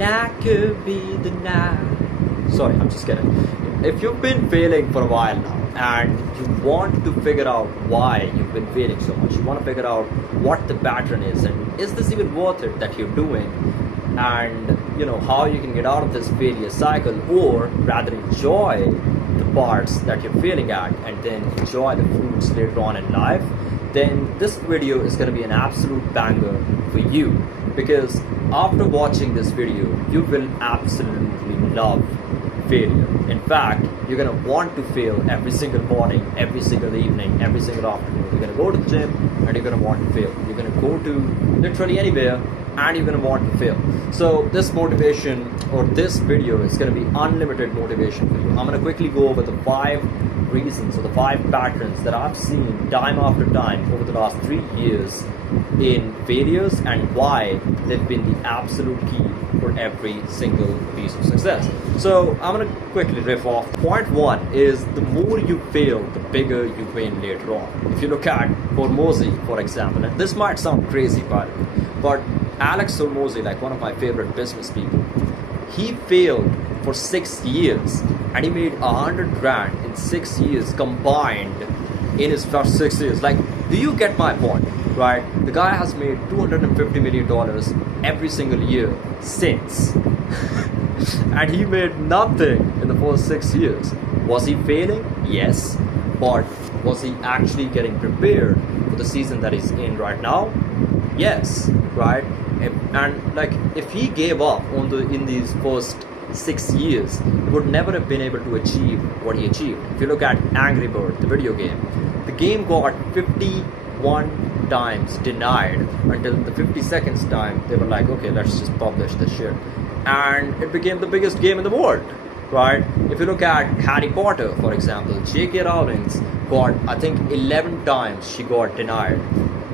and I could be the night. Sorry, I'm just kidding. If you've been failing for a while now and you want to figure out why you've been failing so much, you want to figure out what the pattern is and is this even worth it that you're doing, and how you can get out of this failure cycle, or rather enjoy the parts that you're failing at and then enjoy the fruits later on in life, then this video is going to be an absolute banger for you, because after watching this video you will absolutely love failure. In fact, you're going to want to fail every single morning, every single evening, every single afternoon. You're going to go to the gym and you're going to want to fail. You're going to go to literally anywhere and you're going to want to fail. So this motivation, or this video, is going to be unlimited motivation for you. I'm going to quickly go over the 5 reasons or the 5 patterns that I've seen time after time over the last 3 years in failures, and why they've been the absolute key for every single piece of success. So I'm going to quickly riff off. Point 1 is, the more you fail, the bigger you win later on. If you look at Hormozi, for example, and this might sound crazy, but Alex Hormozi, like one of my favorite business people, he failed for 6 years and he made 100 grand in 6 years combined in his first 6 years. Like, do you get my point? Right? The guy has made $250 million every single year since. And he made nothing in the first 6 years. Was he failing? Yes. But was he actually getting prepared for the season that he's in right now? Yes. Right? And like, if he gave up in these first 6 years, he would never have been able to achieve what he achieved. If you look at Angry Bird, the video game, the game got 51 times denied until the 52nd time they were like, okay, let's just publish this shit, and it became the biggest game in the world, right? If you look at Harry Potter, for example, J.K. Rowling's got, I think, 11 times she got denied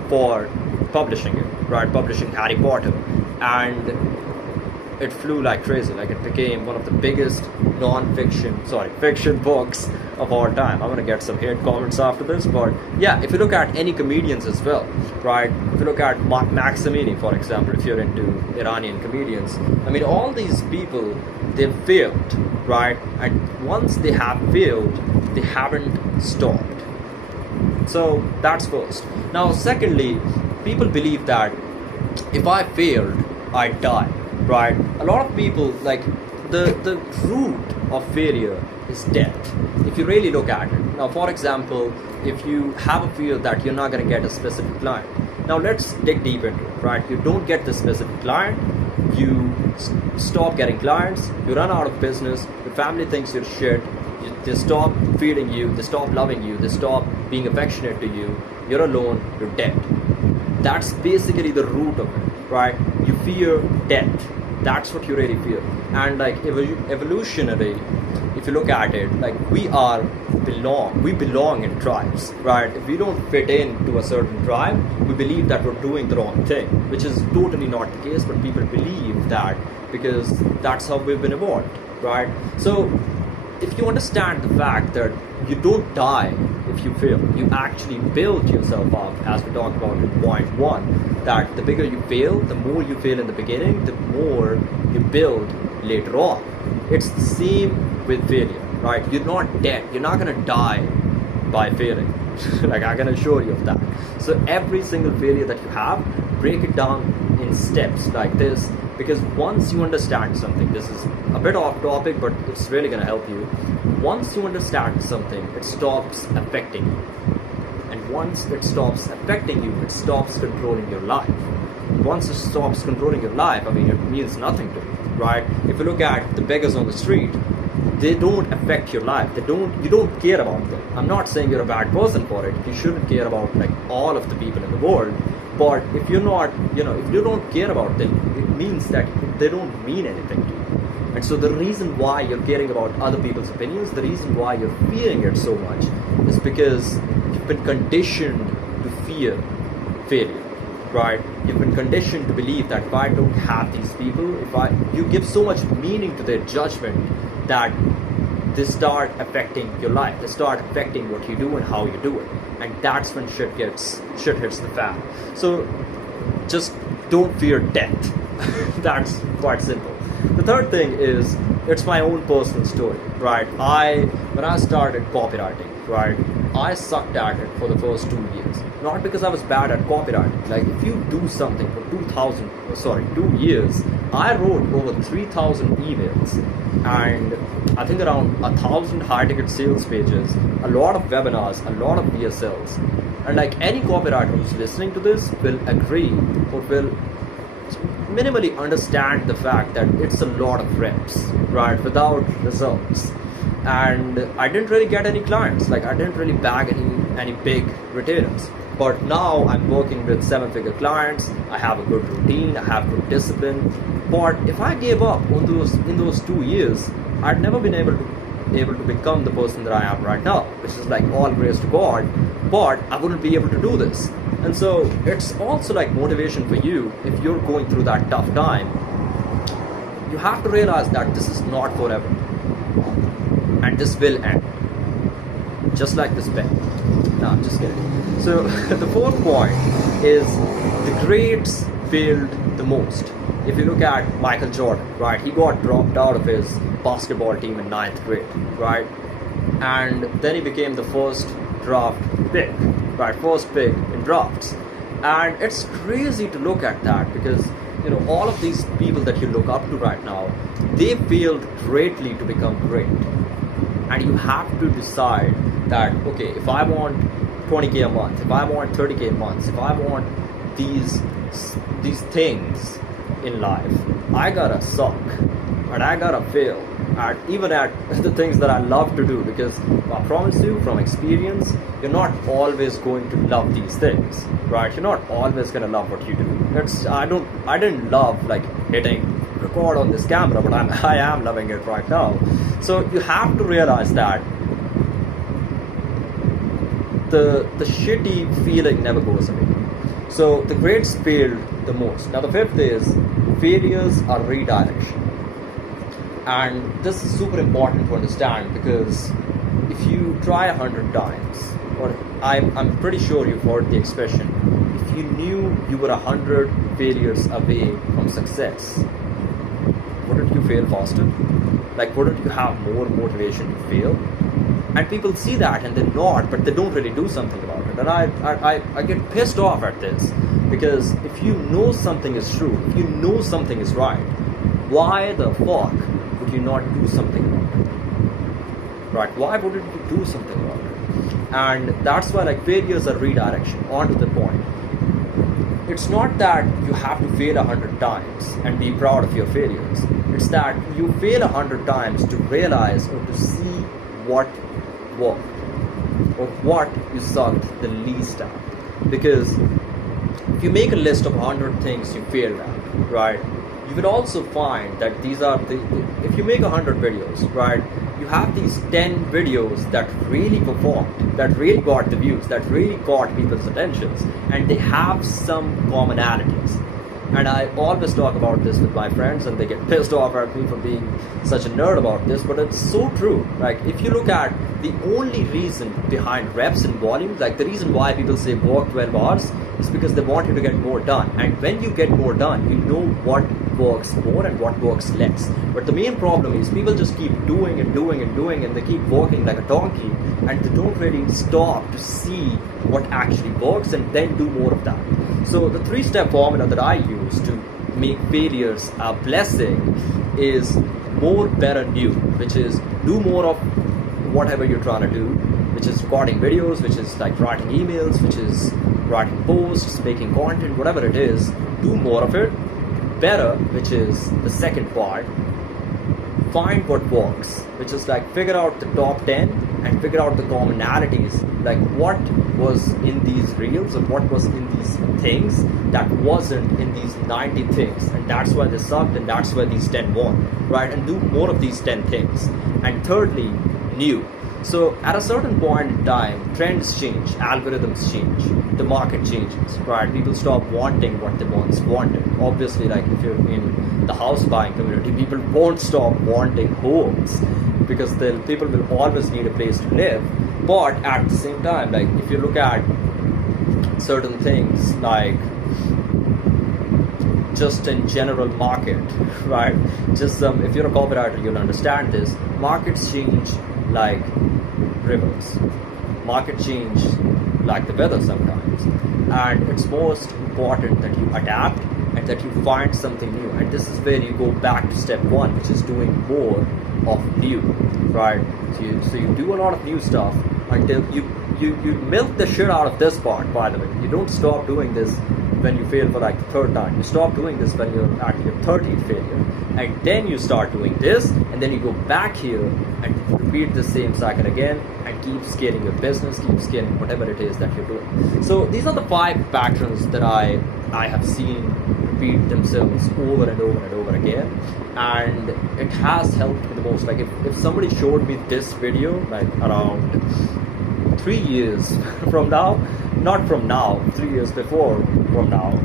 for publishing it, right? Publishing Harry Potter, and it flew like crazy. Like, it became one of the biggest fiction books of all time. I'm gonna get some hate comments after this, but yeah, if you look at any comedians as well, right? If you look at Max Amini, for example, if you're into Iranian comedians, I mean, all these people, they've failed, right? And once they have failed, they haven't stopped. So that's first. Now, secondly, people believe that if I failed, I die. Right? A lot of people, like, the root of failure is death, if you really look at it. Now, for example, if you have a fear that you're not going to get a specific client, now let's dig deep into it, right? You don't get the specific client, you stop getting clients, you run out of business, your family thinks you're shit, they stop feeding you, they stop loving you, they stop being affectionate to you, you're alone, you're dead. That's basically the root of it, right? You fear death. That's what you really fear. And like, evolutionary, if you look at it, like, we belong in tribes, right? If we don't fit into a certain tribe, we believe that we're doing the wrong thing, which is totally not the case, but people believe that because that's how we've been evolved, right? So if you understand the fact that you don't die if you fail, you actually build yourself up, as we talked about in point 1, that the bigger you fail, the more you fail in the beginning, the more you build later on. It's the same with failure, right? You're not dead. You're not gonna die by failing. Like, I can assure you of that. So every single failure that you have, break it down in steps like this, because once you understand something, this is a bit off topic, but it's really going to help you. Once you understand something, it stops affecting you. And once it stops affecting you, it stops controlling your life. Once it stops controlling your life, I mean, it means nothing to you, right? If you look at the beggars on the street, they don't affect your life. You don't care about them. I'm not saying you're a bad person for it. You shouldn't care about, like, all of the people in the world. But if you're not, if you don't care about them, it means that they don't mean anything to you. And so the reason why you're caring about other people's opinions, the reason why you're fearing it so much, is because you've been conditioned to fear failure, right? You've been conditioned to believe that if I don't have these people, you give so much meaning to their judgment that they start affecting your life. They start affecting what you do and how you do it. And that's when shit hits the fan. So just don't fear death. That's quite simple. The third thing is, it's my own personal story, right? When I started copywriting, right, I sucked at it for the first 2 years. Not because I was bad at copywriting. Like, if you do something for 2 years, I wrote over 3,000 emails, and I think around 1,000 high-ticket sales pages, a lot of webinars, a lot of VSLs. And like any copywriter who's listening to this will agree, or will minimally understand the fact that it's a lot of reps, right, without results. And I didn't really get any clients. Like, I didn't really bag any big retailers. But now I'm working with 7-figure clients. I have a good routine. I have good discipline. But if I gave up on in those 2 years, I'd never been able to become the person that I am right now, which is like all grace to God. But I wouldn't be able to do this. And so it's also like motivation for you. If you're going through that tough time, you have to realize that this is not forever, and this will end, just like this pen. No, I'm just kidding. So the fourth point is, the greats failed the most. If you look at Michael Jordan, right, he got dropped out of his basketball team in 9th grade, right, and then he became the first draft pick, right, first pick in drafts. And it's crazy to look at that, because all of these people that you look up to right now, they failed greatly to become great. And you have to decide that, okay, if I want 20K a month, if I want 30K a month, if I want these things in life, I gotta suck, and I gotta fail even at the things that I love to do, because I promise you from experience, you're not always going to love these things, right? You're not always gonna love what you do. I didn't love like hitting record on this camera, but I am loving it right now. So you have to realize that the shitty feeling never goes away. So the greats failed the most. Now the fifth is, failures are redirection. And this is super important to understand, because if you try 100 times, or I'm pretty sure you've heard the expression, if you knew you were 100 failures away from success, wouldn't you fail faster? Like, wouldn't you have more motivation to fail? And people see that and they nod, but they don't really do something about it. And I get pissed off at this, because if you know something is true, if you know something is right, why the fuck would you not do something about it? Right? Why wouldn't you do something about it? And that's why, like, failures are redirection. On to the point. It's not that you have to fail 100 times and be proud of your failures. It's that you fail 100 times to realize, or to see what worked, or what you sucked the least at. Because if you make a list of 100 things you failed at, right, you will also find that these are if you make 100 videos, right, you have these 10 videos that really performed, that really got the views, that really caught people's attentions, and they have some commonalities. And I always talk about this with my friends, and they get pissed off at me for being such a nerd about this, but it's so true. Like, if you look at the only reason behind reps and volume, like the reason why people say work 12 hours, is because they want you to get more done. And when you get more done, you know what works more and what works less. But the main problem is people just keep doing and doing and doing, and they keep working like a donkey, and they don't really stop to see what actually works and then do more of that. So the 3-step formula that I use to make failures a blessing is more, better, new, which is do more of whatever you're trying to do, which is recording videos, which is like writing emails, which is writing posts, making content, whatever it is, do more of it. Better, which is the second part, find what works, which is like figure out the top 10 and figure out the commonalities, like what was in these reels or what was in these things that wasn't in these 90 things, and that's why they sucked, and that's why these 10 won, right? And do more of these 10 things. And thirdly, new. So at a certain point in time, trends change, algorithms change, the market changes, right? People stop wanting what they once wanted. Obviously, like if you're in the house buying community, people won't stop wanting homes, because people will always need a place to live. But at the same time, like if you look at certain things like just in general market, right? Just if you're a copywriter, you'll understand this. Markets change like rivers. Market change like the weather sometimes. And it's most important that you adapt and that you find something new. And this is where you go back to step one, which is doing more of new, right? So you do a lot of new stuff until you milk the shit out of this part, by the way. You don't stop doing this when you fail for like the third time. You stop doing this when you're at your 13th failure. And then you start doing this, and then you go back here and repeat the same cycle again and keep scaling your business, keep scaling whatever it is that you're doing. So these are the 5 patterns that I have seen repeat themselves over and over and over again, and it has helped me the most. Like if somebody showed me this video like around 3 years from now, not from now, 3 years before from now,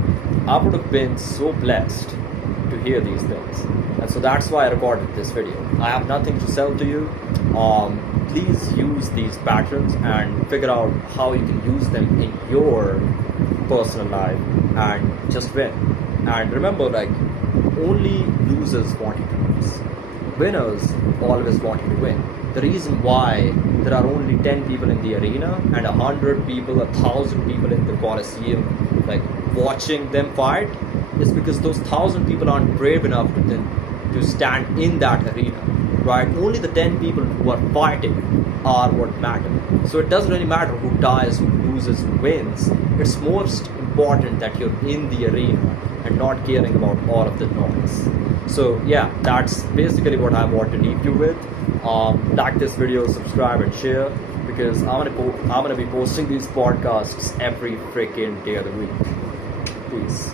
I would have been so blessed to hear these things. And so that's why I recorded this video. I have nothing to sell to you. Please use these patterns and figure out how you can use them in your personal life and just win. And remember, like, only losers want you to lose. Winners always want you to win. The reason why there are only 10 people in the arena and 100 people, 1,000 people in the Colosseum, like watching them fight, is because those 1,000 people aren't brave enough to stand in that arena, right? Only the 10 people who are fighting are what matter. So it doesn't really matter who dies, who loses, who wins. It's most important that you're in the arena and not caring about all of the noise. So yeah, that's basically what I want to leave you with. Like this video, subscribe and share, because I'm gonna be posting these podcasts every freaking day of the week. Peace.